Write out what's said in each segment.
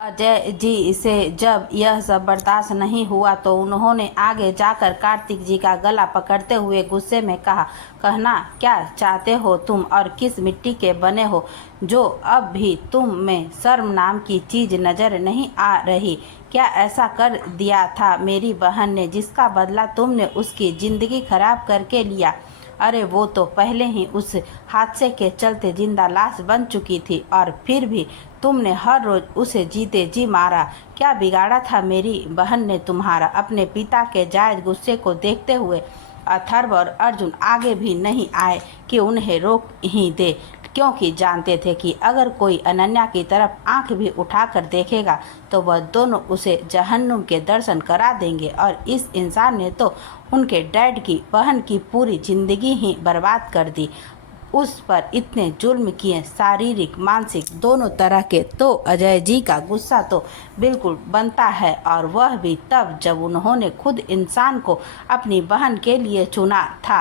अजय जी से जब यह सब बर्दाश्त नहीं हुआ तो उन्होंने आगे जाकर कार्तिक जी का गला पकड़ते हुए गुस्से में कहा, कहना क्या चाहते हो तुम और किस मिट्टी के बने हो जो अब भी तुम में शर्म नाम की चीज़ नज़र नहीं आ रही। क्या ऐसा कर दिया था मेरी बहन ने जिसका बदला तुमने उसकी ज़िंदगी खराब करके लिया? अरे वो तो पहले ही उस हादसे के चलते जिंदा लाश बन चुकी थी और फिर भी तुमने हर रोज उसे जीते जी मारा। क्या बिगाड़ा था मेरी बहन ने तुम्हारा? अपने पिता के जायज गुस्से को देखते हुए अथर्व और अर्जुन आगे भी नहीं आए कि उन्हें रोक ही दे, क्योंकि जानते थे कि अगर कोई अनन्या की तरफ आंख भी उठाकर देखेगा तो वह दोनों उसे जहन्नुम के दर्शन करा देंगे। और इस इंसान ने तो उनके डैड की बहन की पूरी जिंदगी ही बर्बाद कर दी, उस पर इतने जुल्म किए, शारीरिक मानसिक दोनों तरह के। तो अजय जी का गुस्सा तो बिल्कुल बनता है, और वह भी तब जब उन्होंने खुद इंसान को अपनी बहन के लिए चुना था।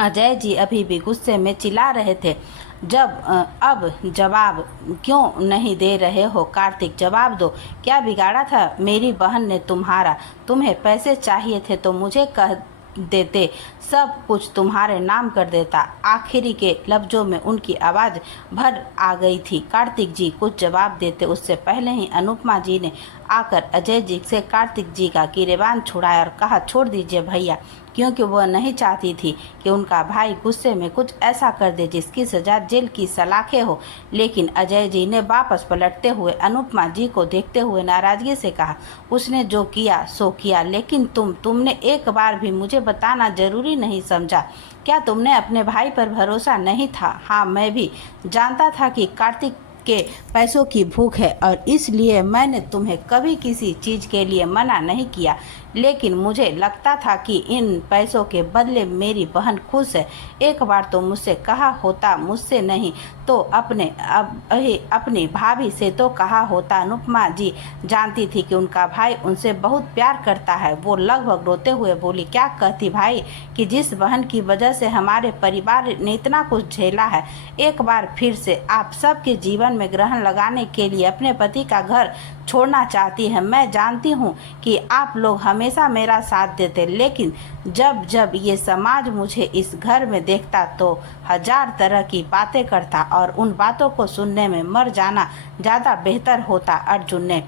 अजय जी अभी भी गुस्से में चिल्ला रहे थे। अब जवाब क्यों नहीं दे रहे हो कार्तिक? जवाब दो, क्या बिगाड़ा था मेरी बहन ने तुम्हारा? तुम्हें पैसे चाहिए थे तो मुझे कह देते, सब कुछ तुम्हारे नाम कर देता। आखिरी के लफ्जों में उनकी आवाज़ भर आ गई थी। कार्तिक जी कुछ जवाब देते उससे पहले ही अनुपमा जी ने आकर अजय जी से कार्तिक जी का गिरेबान छुड़ाया और कहा, छोड़ दीजिए भैया, क्योंकि वह नहीं चाहती थी कि उनका भाई गुस्से में कुछ ऐसा कर दे जिसकी सजा जेल की सलाखें हो। लेकिन अजय जी ने वापस पलटते हुए अनुपमा जी को देखते हुए नाराजगी से कहा, उसने जो किया सो किया, लेकिन तुमने एक बार भी मुझे बताना जरूरी नहीं समझा? क्या तुमने अपने भाई पर भरोसा नहीं था? हाँ, मैं भी जानता था कि कार्तिक के पैसों की भूख है और इसलिए मैंने तुम्हें कभी किसी चीज़ के लिए मना नहीं किया, लेकिन मुझे लगता था कि इन पैसों के बदले मेरी बहन खुश है। एक बार तो मुझसे कहा होता, मुझसे नहीं तो अपनी भाभी से तो कहा होता। अनुपमा जी जानती थी कि उनका भाई उनसे बहुत प्यार करता है। वो लगभग रोते हुए बोली, क्या कहती भाई कि जिस बहन की वजह से हमारे परिवार ने इतना कुछ झेला है, एक बार फिर से आप सबके जीवन में ग्रहण लगाने के लिए अपने पति का घर छोड़ना चाहती है। मैं जानती हूँ कि आप लोग हमेशा मेरा साथ देते, लेकिन जब जब ये समाज मुझे इस घर में देखता तो हजार तरह की बातें करता और उन बातों को सुनने में मर जाना ज़्यादा बेहतर होता। अर्जुन ने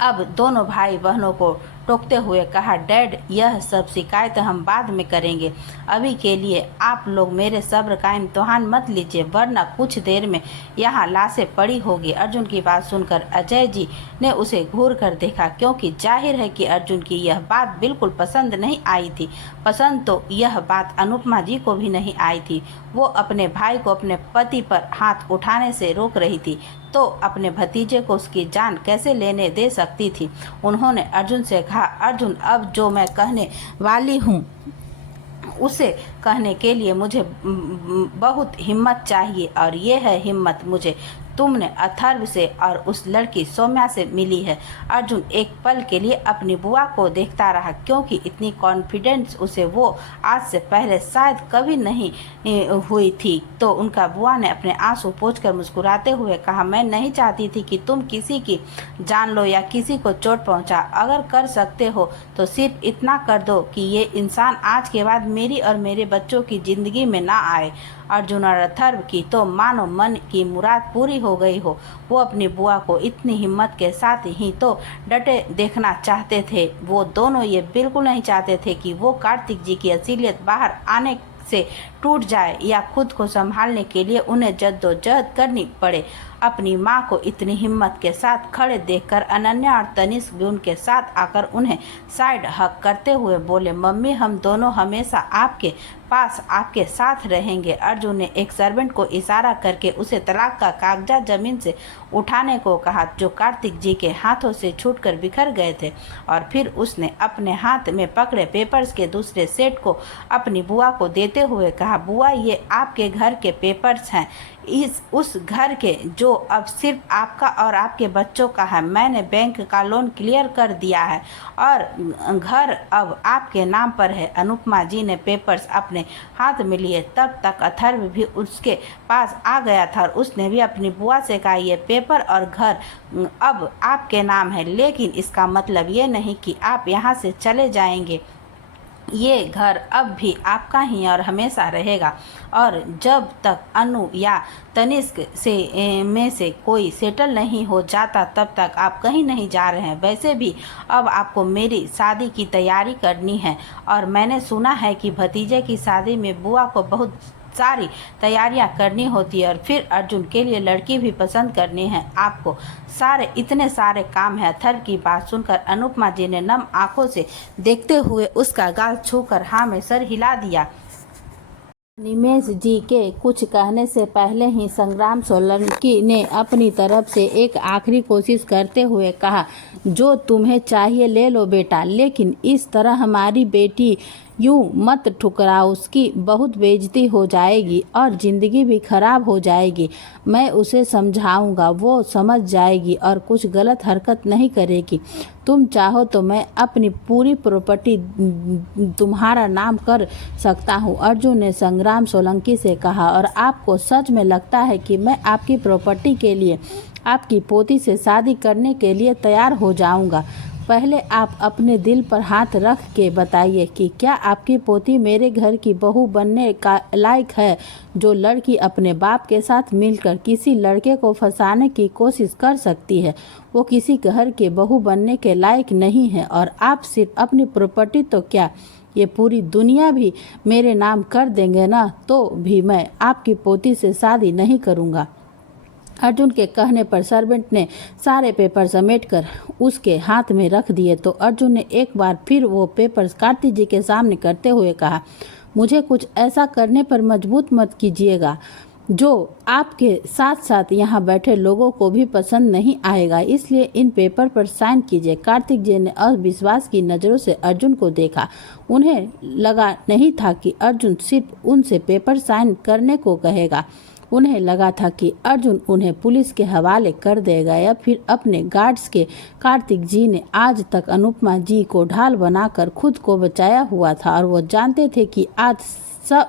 अब दोनों भाई बहनों को टोकते हुए कहा, डैड, यह सब शिकायत हम बाद में करेंगे, अभी के लिए आप लोग मेरे सब्र का इम्तिहान मत लीजिए, वरना कुछ देर में यहाँ लाशें पड़ी होगी। अर्जुन की बात सुनकर अजय जी ने उसे घूर कर देखा, क्योंकि जाहिर है कि अर्जुन की यह बात बिल्कुल पसंद नहीं आई थी। पसंद तो यह बात अनुपमा जी को भी नहीं आई थी। वो अपने भाई को अपने पति पर हाथ उठाने से रोक रही थी, तो अपने भतीजे को उसकी जान कैसे लेने दे सकती थी। उन्होंने अर्जुन से कहा, अर्जुन, अब जो मैं कहने वाली हूँ उसे कहने के लिए मुझे बहुत हिम्मत चाहिए, और ये है हिम्मत मुझे तुमने अथर्व से और उस लड़की सौम्या से मिली है। अर्जुन एक पल के लिए अपनी बुआ को देखता रहा, क्योंकि इतनी कॉन्फिडेंस उसे वो आज से पहले शायद कभी नहीं हुई थी। तो उनका बुआ ने अपने आंसू पोंछकर मुस्कुराते हुए कहा, मैं नहीं चाहती थी कि तुम किसी की जान लो या किसी को चोट पहुंचा। अगर कर सकते हो तो सिर्फ इतना कर दो कि ये इंसान आज के बाद मेरी और मेरे बच्चों की जिंदगी में ना आए। अर्जुन और अथर्व की तो मानो मन की मुराद पूरी हो गई हो। वो अपनी बुआ को इतनी हिम्मत के साथ ही तो डटे देखना चाहते थे। वो दोनों ये बिल्कुल नहीं चाहते थे कि वो कार्तिक जी की असलियत बाहर आने से टूट जाए या खुद को संभालने के लिए उन्हें जद्दोजहद करनी पड़े। अपनी माँ को इतनी हिम्मत के साथ खड़े देखकर अनन्या और तनिष्क भी उनके साथ आकर उन्हें साइड हक करते हुए बोले, मम्मी, हम दोनों हमेशा आपके पास आपके साथ रहेंगे। अर्जुन ने एक सर्वेंट को इशारा करके उसे तलाक का कागजात जमीन से उठाने को कहा, जो कार्तिक जी के हाथों से छूटकर बिखर गए थे, और फिर उसने अपने हाथ में पकड़े पेपर्स के दूसरे सेट को अपनी बुआ को देते हुए कहा, बुआ, ये आपके घर के पेपर्स हैं, उस घर के जो अब सिर्फ आपका और आपके बच्चों का है। मैंने बैंक का लोन क्लियर कर दिया है और घर अब आपके नाम पर है। अनुपमा जी ने पेपर्स अपने हाथ में लिए। तब तक अथर्व भी उसके पास आ गया था और उसने भी अपनी बुआ से कहा, ये पेपर और घर अब आपके नाम है, लेकिन इसका मतलब ये नहीं कि आप यहाँ से चले जाएंगे। ये घर अब भी आपका ही और हमेशा रहेगा। और जब तक अनु या तनिष्क में से कोई सेटल नहीं हो जाता तब तक आप कहीं नहीं जा रहे हैं। वैसे भी अब आपको मेरी शादी की तैयारी करनी है और मैंने सुना है कि भतीजे की शादी में बुआ को बहुत सारी तैयारियां करनी होती है और फिर अर्जुन के लिए लड़की भी पसंद करनी है। आपको इतने सारे काम है। अथर्व की बात सुनकर अनुपमा जी ने नम आंखों से देखते हुए उसका गाल छूकर हाँ में सर हिला दिया। निमेश जी के कुछ कहने से पहले ही संग्राम सोलंकी ने अपनी तरफ से एक आखिरी कोशिश करते हुए कहा, जो तुम्हें चाहिए ले लो बेटा, लेकिन इस तरह हमारी बेटी यूं मत ठुकराओ, उसकी बहुत बेइज्जती हो जाएगी और ज़िंदगी भी खराब हो जाएगी। मैं उसे समझाऊंगा, वो समझ जाएगी और कुछ गलत हरकत नहीं करेगी। तुम चाहो तो मैं अपनी पूरी प्रॉपर्टी तुम्हारा नाम कर सकता हूँ, अर्जुन ने संग्राम सोलंकी से कहा। और आपको सच में लगता है कि मैं आपकी प्रॉपर्टी के लिए आपकी पोती से शादी करने के लिए तैयार हो जाऊंगा? पहले आप अपने दिल पर हाथ रख के बताइए कि क्या आपकी पोती मेरे घर की बहू बनने का लायक है? जो लड़की अपने बाप के साथ मिलकर किसी लड़के को फंसाने की कोशिश कर सकती है, वो किसी घर के बहू बनने के लायक नहीं है। और आप सिर्फ अपनी प्रॉपर्टी तो क्या, ये पूरी दुनिया भी मेरे नाम कर देंगे ना, तो भी मैं आपकी पोती से शादी नहीं करूँगा। अर्जुन के कहने पर सर्वेंट ने सारे पेपर समेटकर उसके हाथ में रख दिए तो अर्जुन ने एक बार फिर वो पेपर्स कार्तिक जी के सामने करते हुए कहा, मुझे कुछ ऐसा करने पर मजबूर मत कीजिएगा जो आपके साथ साथ यहाँ बैठे लोगों को भी पसंद नहीं आएगा, इसलिए इन पेपर पर साइन कीजिए। कार्तिक जी ने अविश्वास की नज़रों से अर्जुन को देखा। उन्हें लगा नहीं था कि अर्जुन सिर्फ उनसे पेपर साइन करने को कहेगा। उन्हें लगा था कि अर्जुन उन्हें पुलिस के हवाले कर देगा या फिर अपने गार्ड्स के। कार्तिक जी ने आज तक अनुपमा जी को ढाल बनाकर खुद को बचाया हुआ था और वो जानते थे कि आज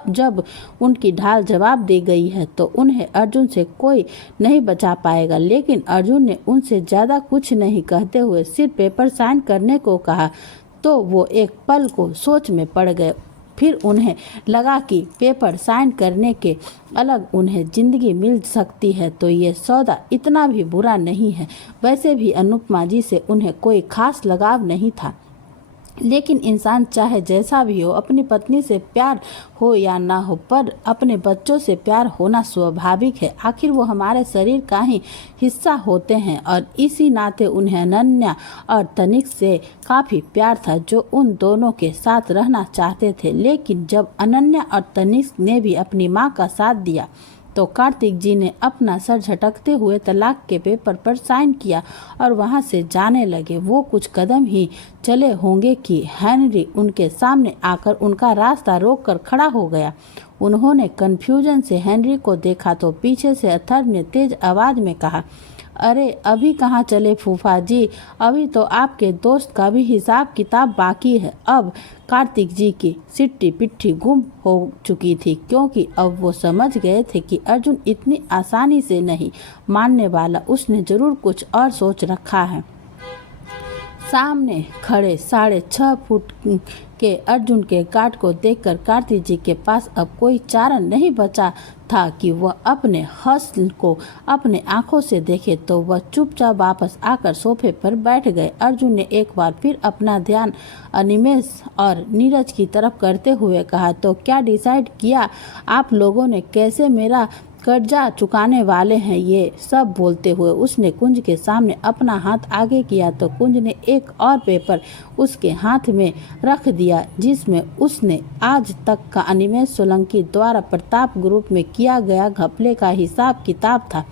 जब उनकी ढाल जवाब दे गई है तो उन्हें अर्जुन से कोई नहीं बचा पाएगा। लेकिन अर्जुन ने उनसे ज़्यादा कुछ नहीं कहते हुए सिर्फ पेपर साइन करने को कहा तो वो एक पल को सोच में पड़ गए। फिर उन्हें लगा कि पेपर साइन करने के अलग उन्हें ज़िंदगी मिल सकती है तो ये सौदा इतना भी बुरा नहीं है। वैसे भी अनुपमा जी से उन्हें कोई खास लगाव नहीं था, लेकिन इंसान चाहे जैसा भी हो, अपनी पत्नी से प्यार हो या ना हो, पर अपने बच्चों से प्यार होना स्वाभाविक है। आखिर वो हमारे शरीर का ही हिस्सा होते हैं और इसी नाते उन्हें अनन्या और तनिष्क से काफ़ी प्यार था, जो उन दोनों के साथ रहना चाहते थे। लेकिन जब अनन्या और तनिष्क ने भी अपनी माँ का साथ दिया तो कार्तिक जी ने अपना सर झटकते हुए तलाक के पेपर पर साइन किया और वहां से जाने लगे। वो कुछ कदम ही चले होंगे कि हेनरी उनके सामने आकर उनका रास्ता रोककर खड़ा हो गया। उन्होंने कन्फ्यूजन से हेनरी को देखा तो पीछे से अथर्व ने तेज आवाज में कहा, अरे अभी कहाँ चले फूफा जी, अभी तो आपके दोस्त का भी हिसाब किताब बाकी है। अब कार्तिक जी की सिट्टी पिट्ठी गुम हो चुकी थी, क्योंकि अब वो समझ गए थे कि अर्जुन इतनी आसानी से नहीं मानने वाला। उसने जरूर कुछ और सोच रखा है। सामने खड़े 6.5 फुट के अर्जुन के गार्ड को देखकर कार्तिक जी के पास अब कोई चारा नहीं बचा था कि वह अपने हस्ल को अपने आंखों से देखे, तो वह चुपचाप वापस आकर सोफे पर बैठ गए। अर्जुन ने एक बार फिर अपना ध्यान अनिमेष और नीरज की तरफ करते हुए कहा, तो क्या डिसाइड किया आप लोगों ने, कैसे मेरा कर्जा चुकाने वाले हैं? ये सब बोलते हुए उसने कुंज के सामने अपना हाथ आगे किया तो कुंज ने एक और पेपर उसके हाथ में रख दिया, जिसमें उसने आज तक का अनिमेष सोलंकी द्वारा प्रताप ग्रुप में किया गया घपले का हिसाब किताब था।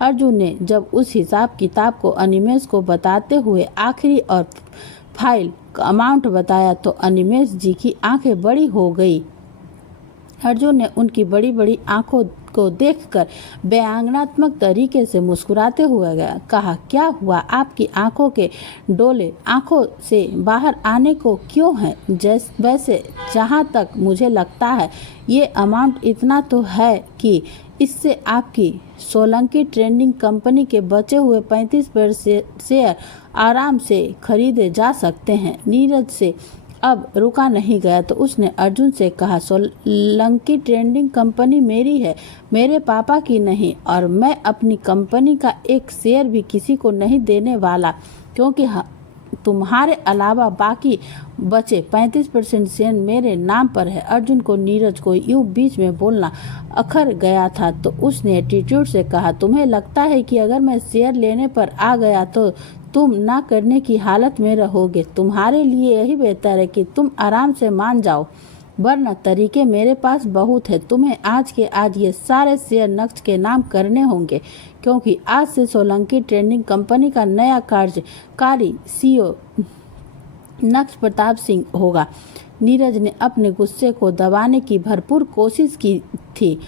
अर्जुन ने जब उस हिसाब किताब को अनिमेष को बताते हुए आखिरी और फाइल का अमाउंट बताया तो अनिमेष जी की आंखें बड़ी हो गई। अर्जुन ने उनकी बड़ी बड़ी आंखों को देखकर व्यंग्यात्मक तरीके से मुस्कुराते हुए गया। कहा, क्या हुआ? आपकी आंखों के डोले आंखों से बाहर आने को क्यों है? वैसे जहाँ तक मुझे लगता है ये अमाउंट इतना तो है कि इससे आपकी सोलंकी ट्रेडिंग कंपनी के बचे हुए 35% शेयर आराम से खरीदे जा सकते हैं। नीरज से अब रुका नहीं गया तो उसने अर्जुन से कहा, सोलंकी ट्रेडिंग कंपनी मेरी है, मेरे पापा की नहीं, और मैं अपनी कंपनी का एक शेयर भी किसी को नहीं देने वाला, क्योंकि तुम्हारे अलावा बाकी बचे 35% शेयर मेरे नाम पर है। अर्जुन को नीरज को यूं बीच में बोलना अखर गया था तो उसने एटीट्यूड से कहा, तुम्हें लगता है कि अगर मैं शेयर लेने पर आ गया तो तुम ना करने की हालत में रहोगे? तुम्हारे लिए यही बेहतर है कि तुम आराम से मान जाओ, वरना तरीके मेरे पास बहुत है। तुम्हें आज के आज ये सारे शेयर नक्श के नाम करने होंगे, क्योंकि आज से सोलंकी ट्रेडिंग कंपनी का नया कार्यकारी सीईओ नक्श प्रताप सिंह होगा। नीरज ने अपने गुस्से को दबाने की भरपूर कोशिश की थी,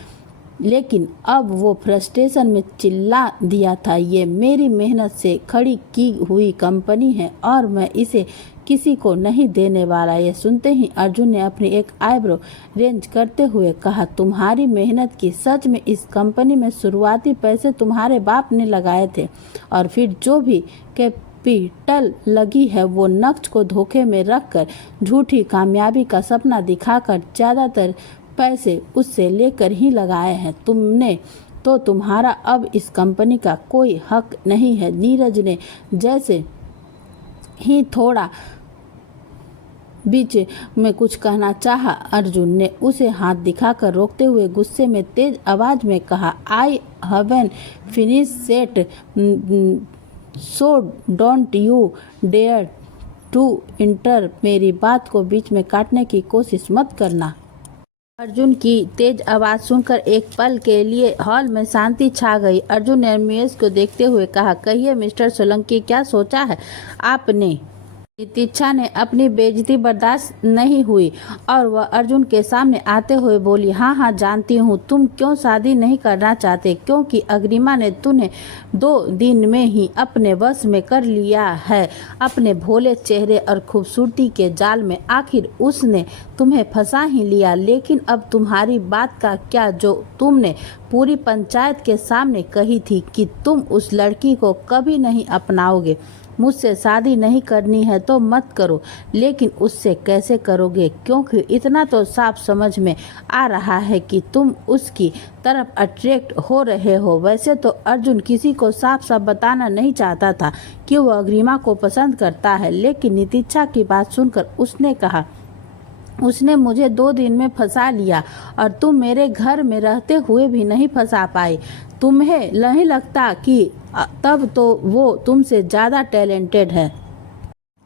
लेकिन अब वो फ्रस्ट्रेशन में चिल्ला दिया था, ये मेरी मेहनत से खड़ी की हुई कंपनी है और मैं इसे किसी को नहीं देने वाला। ये सुनते ही अर्जुन ने अपनी एक आईब्रो रेंज करते हुए कहा, तुम्हारी मेहनत की? सच में इस कंपनी में शुरुआती पैसे तुम्हारे बाप ने लगाए थे और फिर जो भी कैपिटल लगी है वो नक्श को धोखे में रखकर झूठी कामयाबी का सपना दिखाकर ज़्यादातर पैसे उससे लेकर ही लगाए हैं तुमने, तो तुम्हारा अब इस कंपनी का कोई हक नहीं है। नीरज ने जैसे ही थोड़ा बीच में कुछ कहना चाहा, अर्जुन ने उसे हाथ दिखाकर रोकते हुए गुस्से में तेज आवाज में कहा, I haven't finish yet, so don't you dare to enter. मेरी बात को बीच में काटने की कोशिश मत करना। अर्जुन की तेज आवाज सुनकर एक पल के लिए हॉल में शांति छा गई। अर्जुन ने रमेश को देखते हुए कहा, कहिए मिस्टर सोलंकी, क्या सोचा है आपने? नितिक्षा ने अपनी बेइज्जती बर्दाश्त नहीं हुई और वह अर्जुन के सामने आते हुए बोली, हाँ जानती हूँ तुम क्यों शादी नहीं करना चाहते, क्योंकि अग्रिमा ने तुम्हें 2 दिन में ही अपने वश में कर लिया है, अपने भोले चेहरे और खूबसूरती के जाल में। आखिर उसने तुम्हें फंसा ही लिया। लेकिन अब तुम्हारी बात का क्या, जो तुमने पूरी पंचायत के सामने कही थी कि तुम उस लड़की को कभी नहीं अपनाओगे। मुझसे शादी नहीं करनी है तो मत करो, लेकिन उससे कैसे करोगे? क्योंकि इतना तो साफ समझ में आ रहा है कि तुम उसकी तरफ अट्रैक्ट हो रहे हो। वैसे तो अर्जुन किसी को साफ साफ बताना नहीं चाहता था कि वह अग्रिमा को पसंद करता है, लेकिन नितिक्षा की बात सुनकर उसने कहा, उसने मुझे 2 दिन में फंसा लिया और तुम मेरे घर में रहते हुए भी नहीं फंसा पाई। तुम्हें नहीं लगता कि तब तो वो तुमसे ज़्यादा टैलेंटेड है?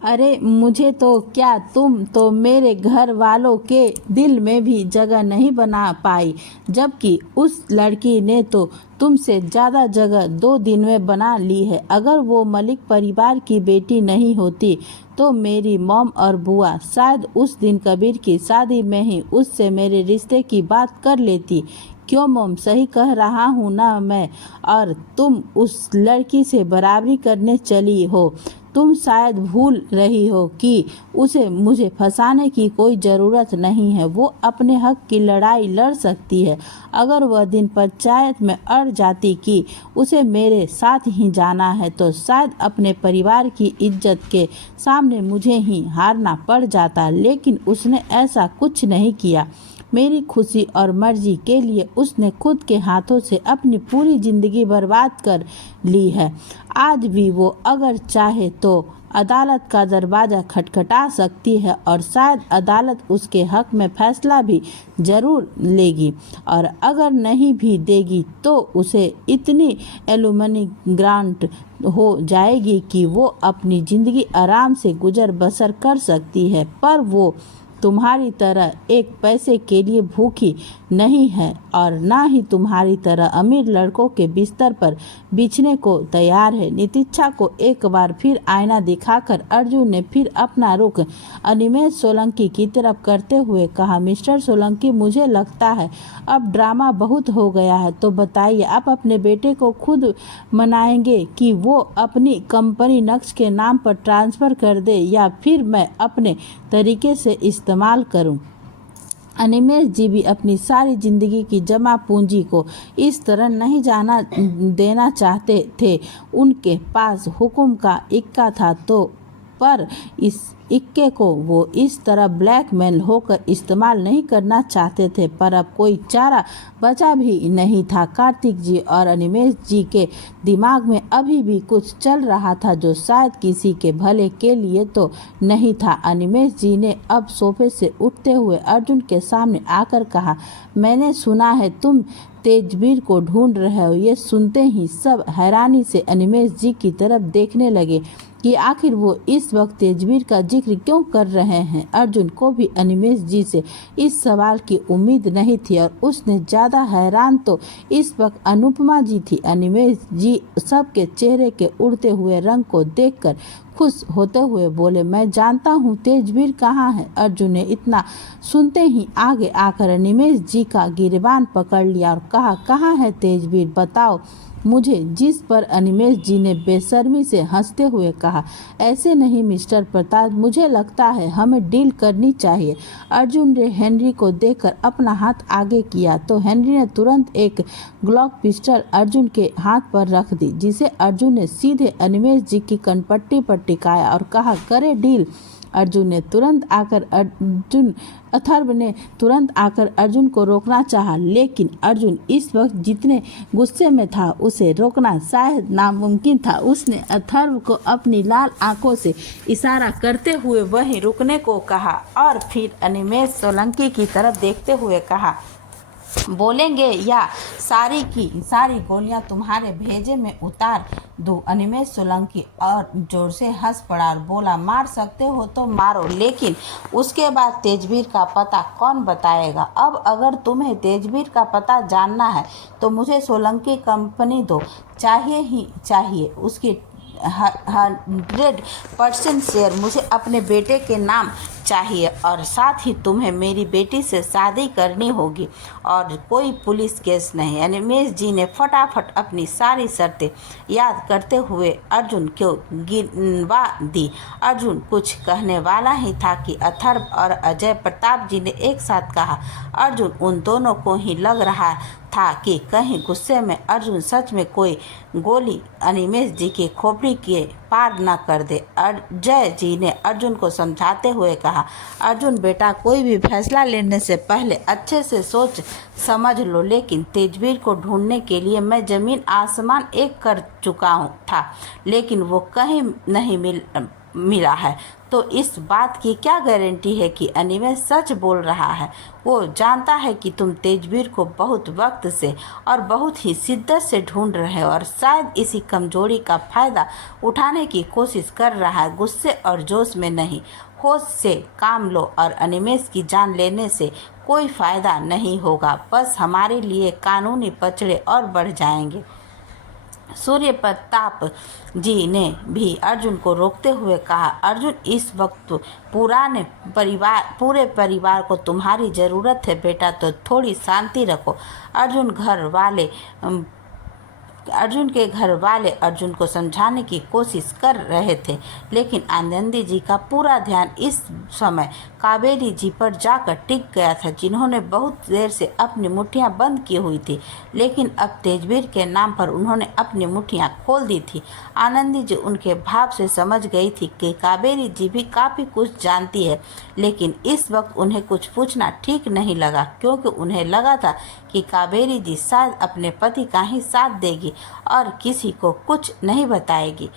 अरे मुझे तो क्या, तुम तो मेरे घर वालों के दिल में भी जगह नहीं बना पाई, जबकि उस लड़की ने तो तुमसे ज़्यादा जगह 2 दिन में बना ली है। अगर वो मलिक परिवार की बेटी नहीं होती तो मेरी मॉम और बुआ शायद उस दिन कबीर की शादी में ही उससे मेरे रिश्ते की बात कर लेती। क्यों मॉम, सही कह रहा हूँ ना मैं? और तुम उस लड़की से बराबरी करने चली हो। तुम शायद भूल रही हो कि उसे मुझे फंसाने की कोई ज़रूरत नहीं है। वो अपने हक की लड़ाई लड़ सकती है। अगर वह दिन पंचायत में अड़ जाती कि उसे मेरे साथ ही जाना है तो शायद अपने परिवार की इज्जत के सामने मुझे ही हारना पड़ जाता, लेकिन उसने ऐसा कुछ नहीं किया। मेरी खुशी और मर्जी के लिए उसने खुद के हाथों से अपनी पूरी ज़िंदगी बर्बाद कर ली है। आज भी वो अगर चाहे तो अदालत का दरवाज़ा खटखटा सकती है और शायद अदालत उसके हक में फैसला भी ज़रूर लेगी, और अगर नहीं भी देगी तो उसे इतनी एलुमनी ग्रांट हो जाएगी कि वो अपनी ज़िंदगी आराम से गुजर बसर कर सकती है। पर वो तुम्हारी तरह एक पैसे के लिए भूखी नहीं है और ना ही तुम्हारी तरह अमीर लड़कों के बिस्तर पर बिछने को तैयार है। नितिक्षा को एक बार फिर आईना दिखाकर अर्जुन ने फिर अपना रुख अनिमेष सोलंकी की तरफ करते हुए कहा, मिस्टर सोलंकी, मुझे लगता है अब ड्रामा बहुत हो गया है, तो बताइए आप अपने बेटे को खुद मनाएंगे कि वो अपनी कंपनी नक्श के नाम पर ट्रांसफ़र कर दे या फिर मैं अपने तरीके से इस्तेमाल करूं। अनिमेष जी भी अपनी सारी जिंदगी की जमा पूंजी को इस तरह नहीं जाना देना चाहते थे। उनके पास हुक्म का इक्का था तो पर इस इक्के को वो इस तरह ब्लैकमेल होकर इस्तेमाल नहीं करना चाहते थे, पर अब कोई चारा बचा भी नहीं था। कार्तिक जी और अनिमेष जी के दिमाग में अभी भी कुछ चल रहा था जो शायद किसी के भले के लिए तो नहीं था। अनिमेष जी ने अब सोफे से उठते हुए अर्जुन के सामने आकर कहा, मैंने सुना है तुम तेजवीर को ढूंढ रहे हो। ये सुनते ही सब हैरानी से अनिमेष जी की तरफ देखने लगे कि आखिर वो इस वक्त तेजवीर का जिक्र क्यों कर रहे हैं। अर्जुन को भी अनिमेष जी से इस सवाल की उम्मीद नहीं थी और उसने ज़्यादा हैरान तो इस वक्त अनुपमा जी थी। अनिमेष जी सबके चेहरे के उड़ते हुए रंग को देखकर खुश होते हुए बोले, मैं जानता हूँ तेजवीर कहाँ है। अर्जुन ने इतना सुनते ही आगे आकर अनिमेष जी का गिरबान पकड़ लिया और कहा, कहाँ है तेजवीर, बताओ मुझे। जिस पर अनिमेष जी ने बेशर्मी से हंसते हुए कहा, ऐसे नहीं मिस्टर प्रताप, मुझे लगता है हमें डील करनी चाहिए। अर्जुन ने हेनरी को देखकर अपना हाथ आगे किया तो हेनरी ने तुरंत एक ग्लॉक पिस्टल अर्जुन के हाथ पर रख दी, जिसे अर्जुन ने सीधे अनिमेष जी की कनपट्टी पर टिकाया और कहा, करे डील। अथर्व ने तुरंत आकर अर्जुन को रोकना चाहा, लेकिन अर्जुन इस वक्त जितने गुस्से में था उसे रोकना शायद नामुमकिन था। उसने अथर्व को अपनी लाल आंखों से इशारा करते हुए वहीं रुकने को कहा और फिर अनिमेष सोलंकी की तरफ देखते हुए कहा, बोलेंगे या सारी की सारी गोलियां तुम्हारे भेजे में उतार दूं। अनिमेष सोलंकी और जोर से हंस पड़ा और बोला, मार सकते हो तो मारो, लेकिन उसके बाद तेजवीर का पता कौन बताएगा। अब अगर तुम्हें तेजवीर का पता जानना है तो मुझे सोलंकी कंपनी दो, चाहिए ही चाहिए। उसकी 100% शेयर मुझे अपने बेटे के नाम चाहिए और साथ ही तुम्हें मेरी बेटी से शादी करनी होगी और कोई पुलिस केस नहीं। अनिमेष जी ने फटाफट अपनी सारी शर्तें याद करते हुए अर्जुन को गिनवा दी। अर्जुन कुछ कहने वाला ही था कि अथर्व और अजय प्रताप जी ने एक साथ कहा। अर्जुन उन दोनों को ही लग रहा था कि कहीं गुस्से में अर्जुन सच में कोई गोली अनिमेष जी की खोपड़ी के पार न कर दे। अजय जी ने अर्जुन को समझाते हुए कहा, अर्जुन बेटा, कोई भी फैसला लेने से पहले अच्छे से सोच समझ लो, लेकिन तेजवीर को ढूंढने के लिए मैं ज़मीन आसमान एक कर चुका था, लेकिन वो कहीं नहीं मिला है। तो इस बात की क्या गारंटी है कि अनिमेष सच बोल रहा है। वो जानता है कि तुम तेजवीर को बहुत वक्त से और बहुत ही शिद्दत से ढूंढ रहे हो और शायद इसी कमजोरी का फ़ायदा उठाने की कोशिश कर रहा है। गुस्से और जोश में नहीं, होश से काम लो और अनिमेष की जान लेने से कोई फ़ायदा नहीं होगा, बस हमारे लिए कानूनी पचड़े और बढ़ जाएंगे। सूर्य प्रताप जी ने भी अर्जुन को रोकते हुए कहा, अर्जुन इस वक्त पूरे परिवार को तुम्हारी ज़रूरत है बेटा, तो थोड़ी शांति रखो। अर्जुन के घर वाले अर्जुन को समझाने की कोशिश कर रहे थे, लेकिन आनंदी जी का पूरा ध्यान इस समय कावेरी जी पर जाकर टिक गया था, जिन्होंने बहुत देर से अपनी मुट्ठियां बंद की हुई थी, लेकिन अब तेजवीर के नाम पर उन्होंने अपनी मुट्ठियां खोल दी थी। आनंदी जी उनके भाव से समझ गई थी कि कावेरी जी भी काफ़ी कुछ जानती है, लेकिन इस वक्त उन्हें कुछ पूछना ठीक नहीं लगा, क्योंकि उन्हें लगा था कि कावेरी जी शायद अपने पति का ही साथ देगी और किसी को कुछ नहीं बताएगी।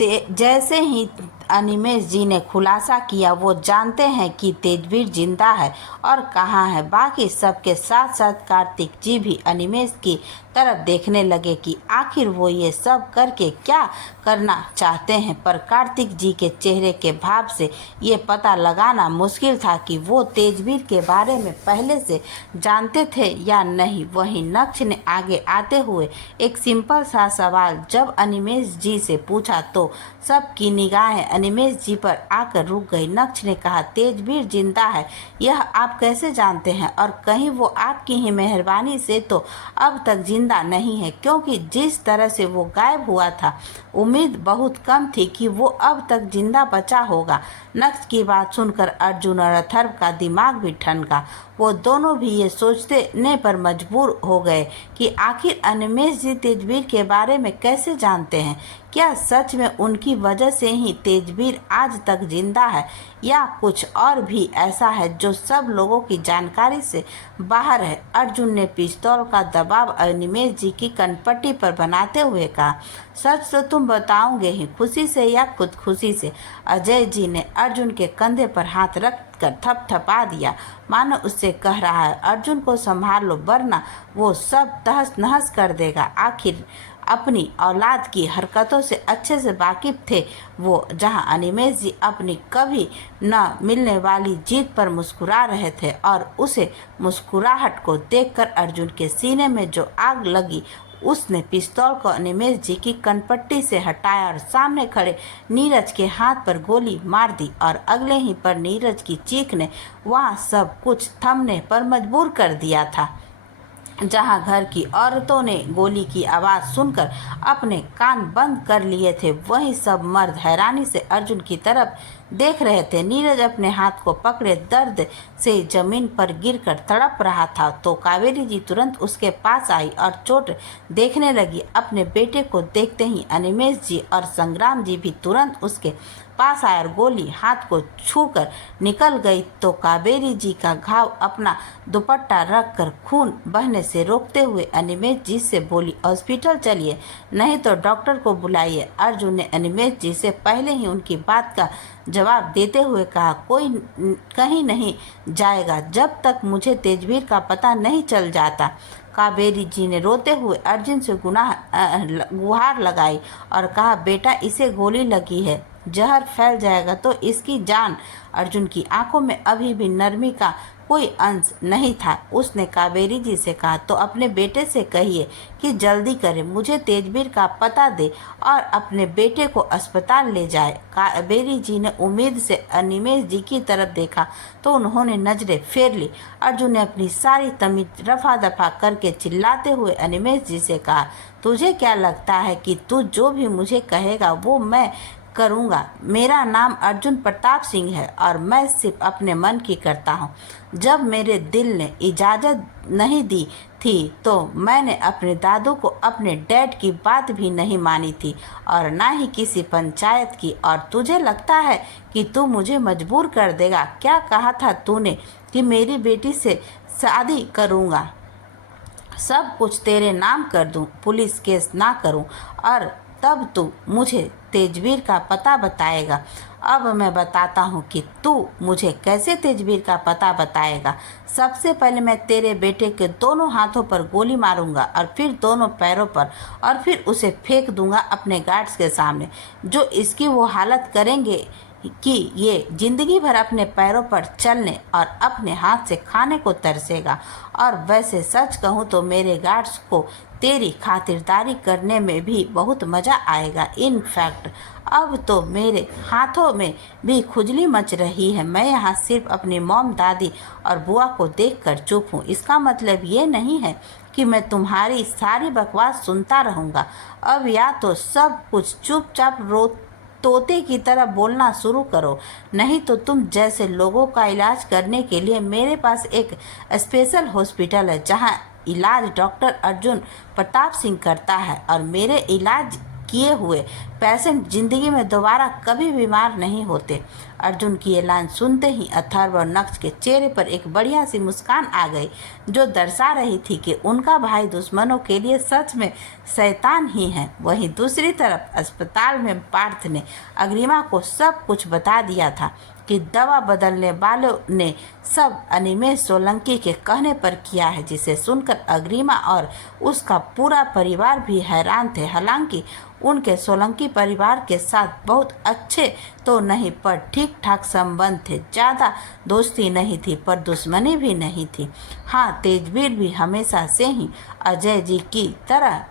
जैसे ही अनिमेष जी ने खुलासा किया वो जानते हैं कि तेजवीर जिंदा है और कहाँ है। बाकी सबके साथ साथ कार्तिक जी भी अनिमेष की तरफ देखने लगे कि आखिर वो ये सब करके क्या करना चाहते हैं। पर कार्तिक जी के चेहरे के भाव से ये पता लगाना मुश्किल था कि वो तेजवीर के बारे में पहले से जानते थे या नहीं। वहीं नक्श ने आगे आते हुए एक सिंपल सा सवाल जब अनिमेष जी से पूछा तो सबकी निगाहें अनिमेष जी पर आकर रुक गई। नक्श ने कहा, तेजवीर जिंदा है, यह आप कैसे जानते हैं? और कहीं वो आपकी ही मेहरबानी से तो अब तक जिंदा नहीं है, क्योंकि जिस तरह से वो गायब हुआ था उम्मीद बहुत कम थी कि वो अब तक जिंदा बचा होगा। नक्श की बात सुनकर अर्जुन और अथर्व का दिमाग भी ठनका। वो दोनों भी ये सोचने पर मजबूर हो गए कि आखिर अनिमेष जी तेजवीर के बारे में कैसे जानते हैं। क्या सच में उनकी वजह से ही तेजवीर आज तक जिंदा है या कुछ और भी ऐसा है जो सब लोगों की जानकारी से बाहर है? अर्जुन ने पिस्तौल का दबाव अनिमेष जी की कनपट्टी पर बनाते हुए कहा, सच तो तुम बताओगे ही, खुशी से या खुदकुशी से? अजय जी ने अर्जुन के कंधे पर हाथ रख कर थपथपा दिया, मानो उससे कह रहा है, अर्जुन को संभाल लो वरना वो सब तहस नहस कर देगा। आखिर अपनी औलाद की हरकतों से अच्छे से वाकिफ थे वो, जहां अनिमेष जी अपनी कभी न मिलने वाली जीत पर मुस्कुरा रहे थे और उसे मुस्कुराहट को देखकर अर्जुन के सीने में जो आग लगी, उसने पिस्तौल को अनिमेष जी की कनपट्टी से हटाया और सामने खड़े नीरज के हाथ पर गोली मार दी। और अगले ही पर नीरज की चीख ने वहाँ सब कुछ थमने पर मजबूर कर दिया था। जहां घर की औरतों ने गोली की आवाज़ सुनकर अपने कान बंद कर लिए थे, वहीं सब मर्द हैरानी से अर्जुन की तरफ देख रहे थे। नीरज अपने हाथ को पकड़े दर्द से जमीन पर गिरकर तड़प रहा था तो कावेरी जी तुरंत उसके पास आई और चोट देखने लगी। अपने बेटे को देखते ही अनिमेष जी और संग्राम जी भी तुरंत उसके पास आए और गोली हाथ को छूकर निकल गई तो कावेरी जी का घाव अपना दुपट्टा रख कर खून बहने से रोकते हुए अनिमेष जी से बोली, हॉस्पिटल चलिए, नहीं तो डॉक्टर को बुलाइए। अर्जुन ने अनिमेष जी से पहले ही उनकी बात का जवाब देते हुए कहा, कोई कहीं नहीं जाएगा जब तक मुझे तेजवीर का पता नहीं चल जाता। कावेरी जी ने रोते हुए अर्जुन से गुहार लगाई और कहा, बेटा इसे गोली लगी है, जहर फैल जाएगा तो इसकी जान। अर्जुन की आंखों में अभी भी नरमी का कोई अंश नहीं था। उसने कावेरी जी से कहा, तो अपने बेटे से कहिए कि जल्दी करे, मुझे तेजवीर का पता दे और अपने बेटे को अस्पताल ले जाए। कावेरी जी ने उम्मीद से अनिमेष जी की तरफ देखा तो उन्होंने नजरें फेर ली। अर्जुन ने अपनी सारी तमीज रफा दफा करके चिल्लाते हुए अनिमेष जी से कहा, तुझे क्या लगता है कि तू जो भी मुझे कहेगा वो मैं करूँगा? मेरा नाम अर्जुन प्रताप सिंह है और मैं सिर्फ अपने मन की करता हूँ। जब मेरे दिल ने इजाज़त नहीं दी थी तो मैंने अपने दादू को अपने डैड की बात भी नहीं मानी थी और ना ही किसी पंचायत की। और तुझे लगता है कि तू मुझे मजबूर कर देगा? क्या कहा था तूने कि मेरी बेटी से शादी करूँगा, सब कुछ तेरे नाम कर दूँ, पुलिस केस ना करूँ और तब तू मुझे तेजवीर का पता बताएगा। अब मैं बताता हूँ कि तू मुझे कैसे तेजवीर का पता बताएगा। सबसे पहले मैं तेरे बेटे के दोनों हाथों पर गोली मारूंगा और फिर दोनों पैरों पर और फिर उसे फेंक दूंगा अपने गार्ड्स के सामने, जो इसकी वो हालत करेंगे कि ये जिंदगी भर अपने पैरों पर चलने और अपने हाथ से खाने को तरसेगा। और वैसे सच कहूँ तो मेरे गार्ड्स को तेरी खातिरदारी करने में भी बहुत मज़ा आएगा। इनफैक्ट अब तो मेरे हाथों में भी खुजली मच रही है। मैं यहाँ सिर्फ अपनी मॉम, दादी और बुआ को देखकर चुप हूँ। इसका मतलब ये नहीं है कि मैं तुम्हारी सारी बकवास सुनता रहूँगा। अब या तो सब कुछ चुपचाप तोते की तरह बोलना शुरू करो, नहीं तो तुम जैसे लोगों का इलाज करने के लिए मेरे पास एक स्पेशल हॉस्पिटल है जहां इलाज डॉक्टर अर्जुन प्रताप सिंह करता है और मेरे इलाज किए हुए पेशेंट जिंदगी में दोबारा कभी बीमार नहीं होते। अर्जुन की ये लाइन सुनते ही अथर्व और नक्श के चेहरे पर एक बढ़िया सी मुस्कान आ गई, जो दर्शा रही थी कि उनका भाई दुश्मनों के लिए सच में शैतान ही है। वहीं दूसरी तरफ अस्पताल में पार्थ ने अग्रिमा को सब कुछ बता दिया था कि दवा बदलने वालों ने सब अनिमेष सोलंकी के कहने पर किया है, जिसे सुनकर अग्रिमा और उसका पूरा परिवार भी हैरान थे। हालांकि उनके सोलंकी परिवार के साथ बहुत अच्छे तो नहीं पर ठीक ठाक संबंध थे। ज़्यादा दोस्ती नहीं थी पर दुश्मनी भी नहीं थी। हाँ, तेजवीर भी हमेशा से ही अजय जी की तरह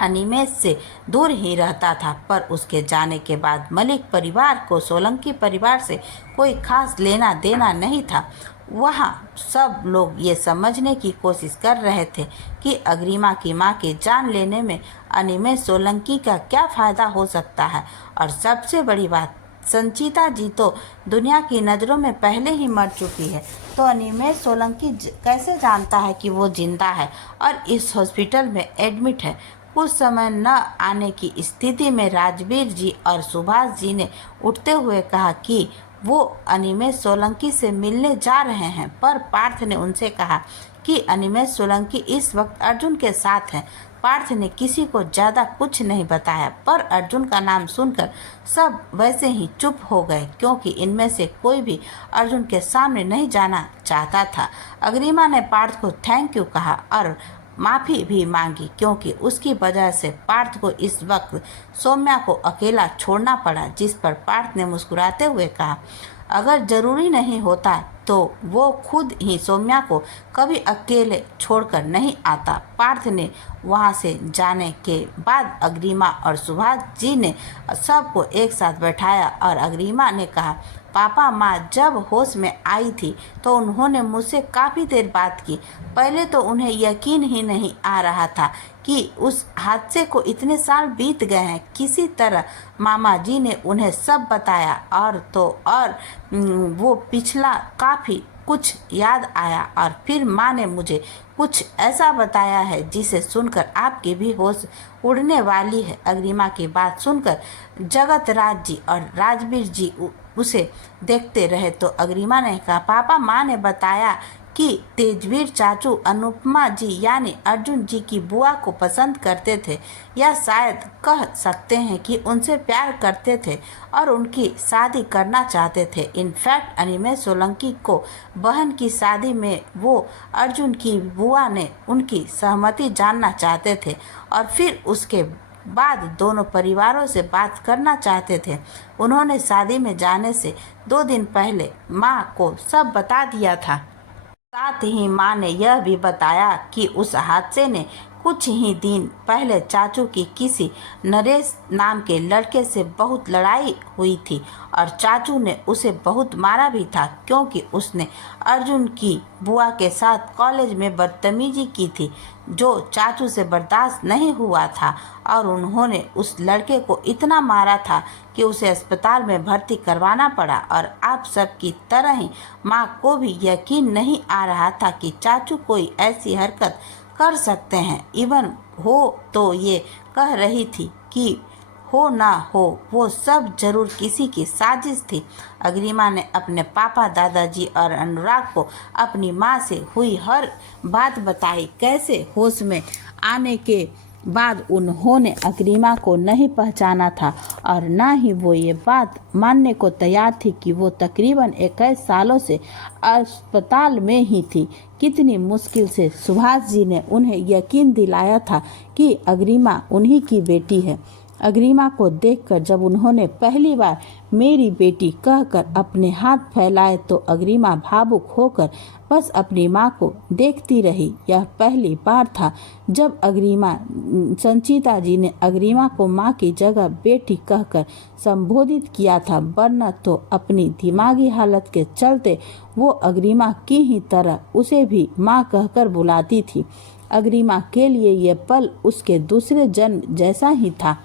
अनिमेष से दूर ही रहता था, पर उसके जाने के बाद मलिक परिवार को सोलंकी परिवार से कोई खास लेना देना नहीं था। वहाँ सब लोग ये समझने की कोशिश कर रहे थे कि अग्रिमा की मां की जान लेने में अनिमेष सोलंकी का क्या फ़ायदा हो सकता है। और सबसे बड़ी बात, संचिता जी तो दुनिया की नज़रों में पहले ही मर चुकी है, तो अनिमेष सोलंकी कैसे जानता है कि वो जिंदा है और इस हॉस्पिटल में एडमिट है। कुछ समय न आने की स्थिति में राजवीर जी और सुभाष जी ने उठते हुए कहा कि वो अनिमेष सोलंकी से मिलने जा रहे हैं, पर पार्थ ने उनसे कहा कि अनिमेष सोलंकी इस वक्त अर्जुन के साथ हैं। पार्थ ने किसी को ज़्यादा कुछ नहीं बताया, पर अर्जुन का नाम सुनकर सब वैसे ही चुप हो गए, क्योंकि इनमें से कोई भी अर्जुन के सामने नहीं जाना चाहता था। अग्रिमा ने पार्थ को थैंक यू कहा और माफ़ी भी मांगी, क्योंकि उसकी वजह से पार्थ को इस वक्त सौम्या को अकेला छोड़ना पड़ा, जिस पर पार्थ ने मुस्कुराते हुए कहा, अगर ज़रूरी नहीं होता तो वो खुद ही सौम्या को कभी अकेले छोड़कर नहीं आता। पार्थ ने वहाँ से जाने के बाद अग्रिमा और सुभाष जी ने सबको एक साथ बैठाया और अग्रिमा ने कहा, पापा माँ जब होश में आई थी तो उन्होंने मुझसे काफ़ी देर बात की। पहले तो उन्हें यकीन ही नहीं आ रहा था कि उस हादसे को इतने साल बीत गए हैं। किसी तरह मामा जी ने उन्हें सब बताया और तो और वो पिछला काफ़ी कुछ याद आया, और फिर माँ ने मुझे कुछ ऐसा बताया है जिसे सुनकर आपकी भी होश उड़ने वाली है। अग्रिमा की बात सुनकर जगत राज जी और राजवीर जी उसे देखते रहे, तो अग्रिमा ने कहा, पापा माँ ने बताया कि तेजवीर चाचू अनुपमा जी यानी अर्जुन जी की बुआ को पसंद करते थे, या शायद कह सकते हैं कि उनसे प्यार करते थे और उनकी शादी करना चाहते थे। इनफैक्ट अनिमेष सोलंकी को बहन की शादी में वो अर्जुन की बुआ ने उनकी सहमति जानना चाहते थे और फिर उसके बाद दोनों परिवारों से बात करना चाहते थे। उन्होंने शादी में जाने से 2 दिन पहले माँ को सब बता दिया था। साथ ही माँ ने यह भी बताया कि उस हादसे ने कुछ ही दिन पहले चाचू की किसी नरेश नाम के लड़के से बहुत लड़ाई हुई थी और चाचू ने उसे बहुत मारा भी था, क्योंकि उसने अर्जुन की बुआ के साथ कॉलेज में बदतमीजी की थी, जो चाचू से बर्दाश्त नहीं हुआ था और उन्होंने उस लड़के को इतना मारा था कि उसे अस्पताल में भर्ती करवाना पड़ा। और आप सब की तरह ही माँ को भी यकीन नहीं आ रहा था कि चाचू कोई ऐसी हरकत कर सकते हैं। इवन हो तो ये कह रही थी कि हो ना हो वो सब जरूर किसी की साजिश थी। अग्रिमा ने अपने पापा, दादाजी और अनुराग को अपनी माँ से हुई हर बात बताई। कैसे होश में आने के बाद उन्होंने अग्रिमा को नहीं पहचाना था और ना ही वो ये बात मानने को तैयार थी कि वो तकरीबन 21 सालों से अस्पताल में ही थी। कितनी मुश्किल से सुभाष जी ने उन्हें यकीन दिलाया था कि अग्रिमा उन्हीं की बेटी है। अग्रिमा को देखकर जब उन्होंने पहली बार मेरी बेटी कहकर अपने हाथ फैलाए तो अग्रिमा भावुक होकर बस अपनी माँ को देखती रही। यह पहली बार था जब संचिता जी ने अग्रिमा को माँ की जगह बेटी कहकर संबोधित किया था, वरना तो अपनी दिमागी हालत के चलते वो अग्रिमा की ही तरह उसे भी माँ कहकर बुलाती थी। अग्रिमा के लिए यह पल उसके दूसरे जन्म जैसा ही था।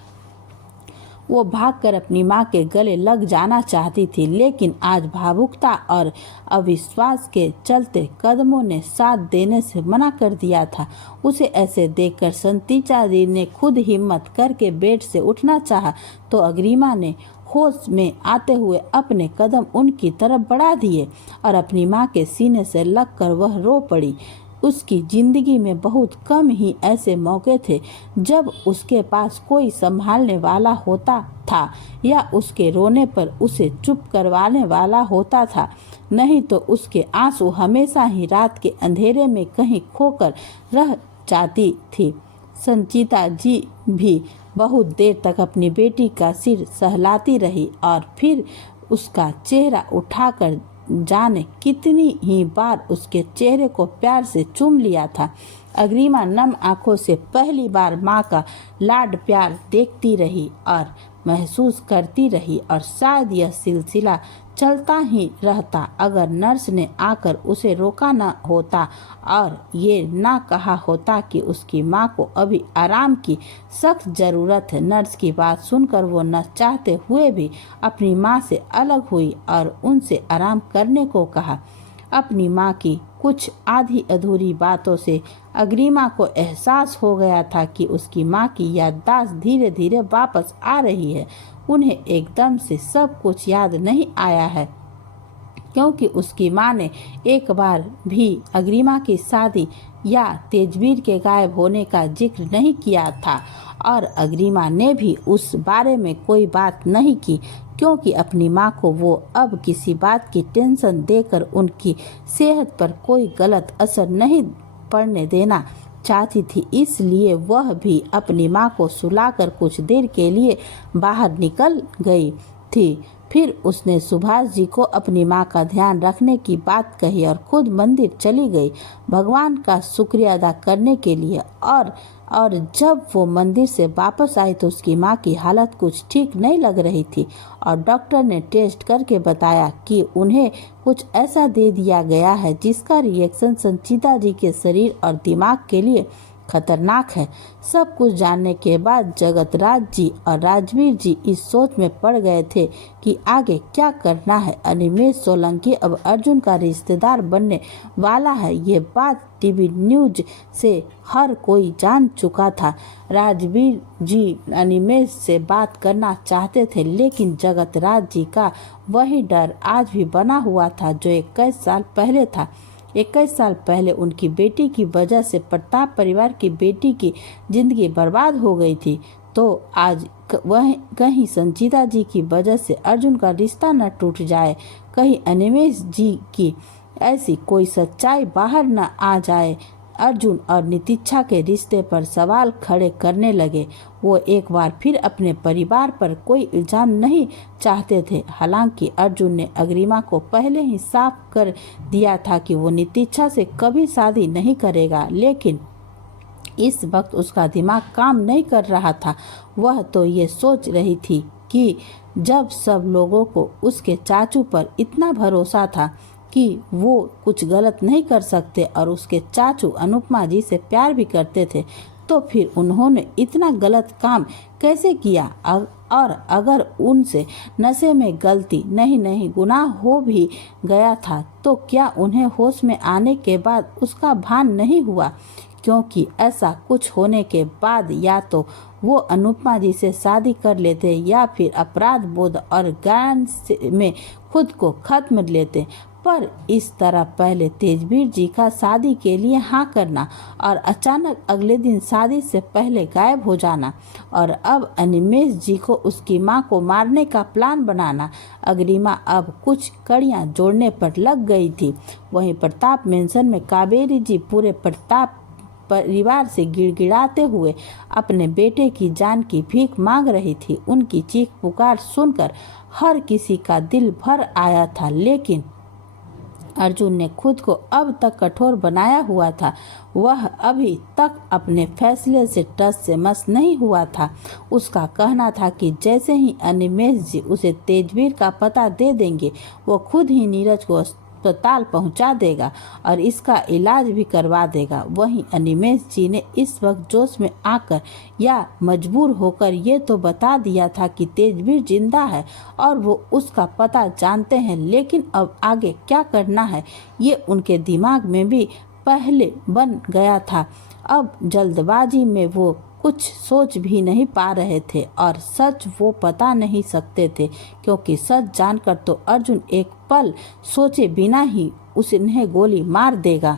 वो भागकर अपनी माँ के गले लग जाना चाहती थी, लेकिन आज भावुकता और अविश्वास के चलते कदमों ने साथ देने से मना कर दिया था। उसे ऐसे देखकर संतीचा जी ने खुद हिम्मत करके बेड से उठना चाहा तो अग्रिमा ने होश में आते हुए अपने कदम उनकी तरफ बढ़ा दिए और अपनी माँ के सीने से लगकर वह रो पड़ी। उसकी जिंदगी में बहुत कम ही ऐसे मौके थे जब उसके पास कोई संभालने वाला होता था या उसके रोने पर उसे चुप करवाने वाला होता था, नहीं तो उसके आंसू हमेशा ही रात के अंधेरे में कहीं खोकर रह जाती थी। संचिता जी भी बहुत देर तक अपनी बेटी का सिर सहलाती रही और फिर उसका चेहरा उठाकर जाने कितनी ही बार उसके चेहरे को प्यार से चूम लिया था। अग्रिमा नम आंखों से पहली बार माँ का लाड प्यार देखती रही और महसूस करती रही और शायद यह सिलसिला चलता ही रहता अगर नर्स ने आकर उसे रोका न होता और ये ना कहा होता कि उसकी माँ को अभी आराम की सख्त ज़रूरत है। नर्स की बात सुनकर वो न चाहते हुए भी अपनी माँ से अलग हुई और उनसे आराम करने को कहा। अपनी माँ की कुछ आधी अधूरी बातों से अग्रिमा को एहसास हो गया था कि उसकी माँ की याददाश्त धीरे धीरे वापस आ रही है। उन्हें एकदम से सब कुछ याद नहीं आया है क्योंकि उसकी माँ ने एक बार भी अग्रिमा की शादी या तेजवीर के गायब होने का जिक्र नहीं किया था और अग्रिमा ने भी उस बारे में कोई बात नहीं की क्योंकि अपनी माँ को वो अब किसी बात की टेंशन देकर उनकी सेहत पर कोई गलत असर नहीं पड़ने देना चाहती थी। इसलिए वह भी अपनी माँ को सुलाकर कुछ देर के लिए बाहर निकल गई थी। फिर उसने सुभाष जी को अपनी माँ का ध्यान रखने की बात कही और खुद मंदिर चली गई भगवान का शुक्रिया अदा करने के लिए। और जब वो मंदिर से वापस आई तो उसकी माँ की हालत कुछ ठीक नहीं लग रही थी और डॉक्टर ने टेस्ट करके बताया कि उन्हें कुछ ऐसा दे दिया गया है जिसका रिएक्शन संचिता जी के शरीर और दिमाग के लिए खतरनाक है। सब कुछ जानने के बाद जगतराज जी और राजवीर जी इस सोच में पड़ गए थे कि आगे क्या करना है। अनिमेष सोलंकी अब अर्जुन का रिश्तेदार बनने वाला है, ये बात टीवी न्यूज से हर कोई जान चुका था। राजवीर जी अनिमेष से बात करना चाहते थे लेकिन जगतराज जी का वही डर आज भी बना हुआ था जो 21 साल पहले था। 21 साल पहले उनकी बेटी की वजह से प्रताप परिवार की बेटी की जिंदगी बर्बाद हो गई थी, तो आज वह कहीं संचिता जी की वजह से अर्जुन का रिश्ता न टूट जाए, कहीं अनिमेष जी की ऐसी कोई सच्चाई बाहर न आ जाए। अर्जुन और नितिक्षा के रिश्ते पर सवाल खड़े करने लगे। वो एक बार फिर अपने परिवार पर कोई इल्जाम नहीं चाहते थे। हालांकि अर्जुन ने अग्रिमा को पहले ही साफ कर दिया था कि वो नितिक्षा से कभी शादी नहीं करेगा, लेकिन इस वक्त उसका दिमाग काम नहीं कर रहा था। वह तो ये सोच रही थी कि जब सब लोगों को उसके चाचू पर इतना भरोसा था कि वो कुछ गलत नहीं कर सकते और उसके चाचू अनुपमा जी से प्यार भी करते थे, तो फिर उन्होंने इतना गलत काम कैसे किया। और अगर उनसे नशे में गलती नहीं गुनाह हो भी गया था तो क्या उन्हें होश में आने के बाद उसका भान नहीं हुआ, क्योंकि ऐसा कुछ होने के बाद या तो वो अनुपमा जी से शादी कर लेते या फिर अपराध बोध और ज्ञान में खुद को खत्म लेते। पर इस तरह पहले तेजवीर जी का शादी के लिए हाँ करना और अचानक अगले दिन शादी से पहले गायब हो जाना और अब अनिमेष जी को उसकी माँ को मारने का प्लान बनाना। अग्रिमा अब कुछ कड़ियाँ जोड़ने पर लग गई थी। वहीं प्रताप मेंशन में कावेरी जी पूरे प्रताप परिवार से गिड़गिड़ाते हुए अपने बेटे की जान की भीख मांग रही थी। उनकी चीख पुकार सुनकर हर किसी का दिल भर आया था, लेकिन अर्जुन ने खुद को अब तक कठोर बनाया हुआ था। वह अभी तक अपने फैसले से टस से मस नहीं हुआ था। उसका कहना था कि जैसे ही अनिमेष जी उसे तेजवीर का पता दे देंगे वो खुद ही नीरज को अस्पताल पहुंचा देगा और इसका इलाज भी करवा देगा। वहीं अनिमेष जी ने इस वक्त जोश में आकर या मजबूर होकर ये तो बता दिया था कि तेजवीर जिंदा है और वो उसका पता जानते हैं, लेकिन अब आगे क्या करना है ये उनके दिमाग में भी पहले बन गया था। अब जल्दबाजी में वो कुछ सोच भी नहीं पा रहे थे और सच वो बता नहीं सकते थे, क्योंकि सच जानकर तो अर्जुन एक पल सोचे बिना ही उन्हें गोली मार देगा।